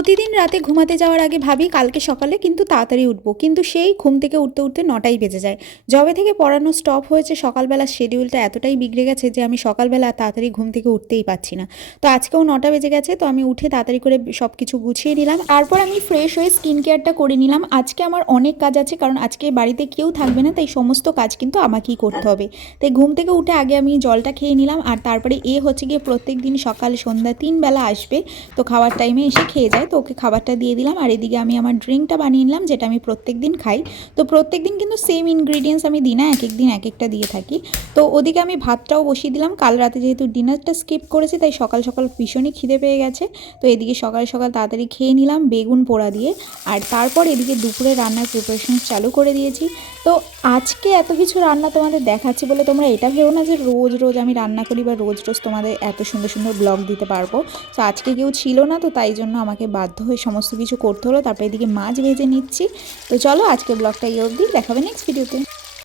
প্রতিদিন রাতে ঘুমাতে যাওয়ার আগে ভাবি কালকে সকালে কিন্তু তাড়াতাড়ি উঠবো, কিন্তু সেই ঘুম থেকে উঠতে উঠতে 9টাই বেজে যায়। যবে থেকে পড়ানো স্টপ হয়েছে সকালবেলার শিডিউলটা এতটাই বিগড়ে গেছে যে আমি সকালবেলা তাড়াতাড়ি ঘুম থেকে উঠতেই পারছি না। তো আজকেও 9টা বেজে গেছে, তো আমি উঠে তাড়াতাড়ি করে সব কিছু গুছিয়ে নিলাম, তারপর আমি ফ্রেশ হয়ে স্কিন কেয়ারটা করে নিলাম। আজকে আমার অনেক কাজ আছে, কারণ আজকে বাড়িতে কেউ থাকবে না, তাই সমস্ত কাজ কিন্তু আমাকেই করতে হবে। তাই ঘুম থেকে উঠে আগে আমি জলটা খেয়ে নিলাম, আর তারপরে হচ্ছে গিয়ে প্রত্যেক দিন সকাল সন্ধ্যা 3 বেলা আসবে, তো খাওয়ার টাইমে এসে খেয়ে যায়, তো ওকে খাবারটা দিয়ে দিলাম। আর এদিকে আমি আমার ড্রিঙ্কটা বানিয়ে নিলাম, যেটা আমি প্রত্যেক দিন খাই। তো প্রত্যেক দিন কিন্তু সেম ইনগ্রিডিয়েন্টস আমি দিই না, এক এক দিন এক একটা দিয়ে থাকি। তো ওদিকে আমি ভাতটাও বসিয়ে দিলাম, কাল রাতে যেহেতু ডিনারটা স্কিপ করেছি তাই সকাল সকাল ভীষণই খিদে পেয়ে গেছে। তো এদিকে সকাল সকাল তাড়াতাড়ি খেয়ে নিলাম বেগুন পোড়া দিয়ে। আর তারপর এদিকে দুপুরে রান্নার প্রিপারেশন চালু করে দিয়েছি। তো আজকে এত কিছু রান্না তোমাদের দেখাচ্ছি বলে তোমরা এটা ভেবো না যে রোজ রোজ আমি রান্না করি বা রোজ রোজ তোমাদের এত সুন্দর সুন্দর ব্লগ দিতে পারবো। তো আজকে কেউ ছিল না, তো তাই জন্য আমাকে বাধ্য হয়ে সমস্ত কিছু করতে হলো। তারপরে এদিকে মাছ ভেজে নিচ্ছি। তো চলো আজকে ব্লগটা এই অবধি, দেখাবে নেক্সট ভিডিওতে।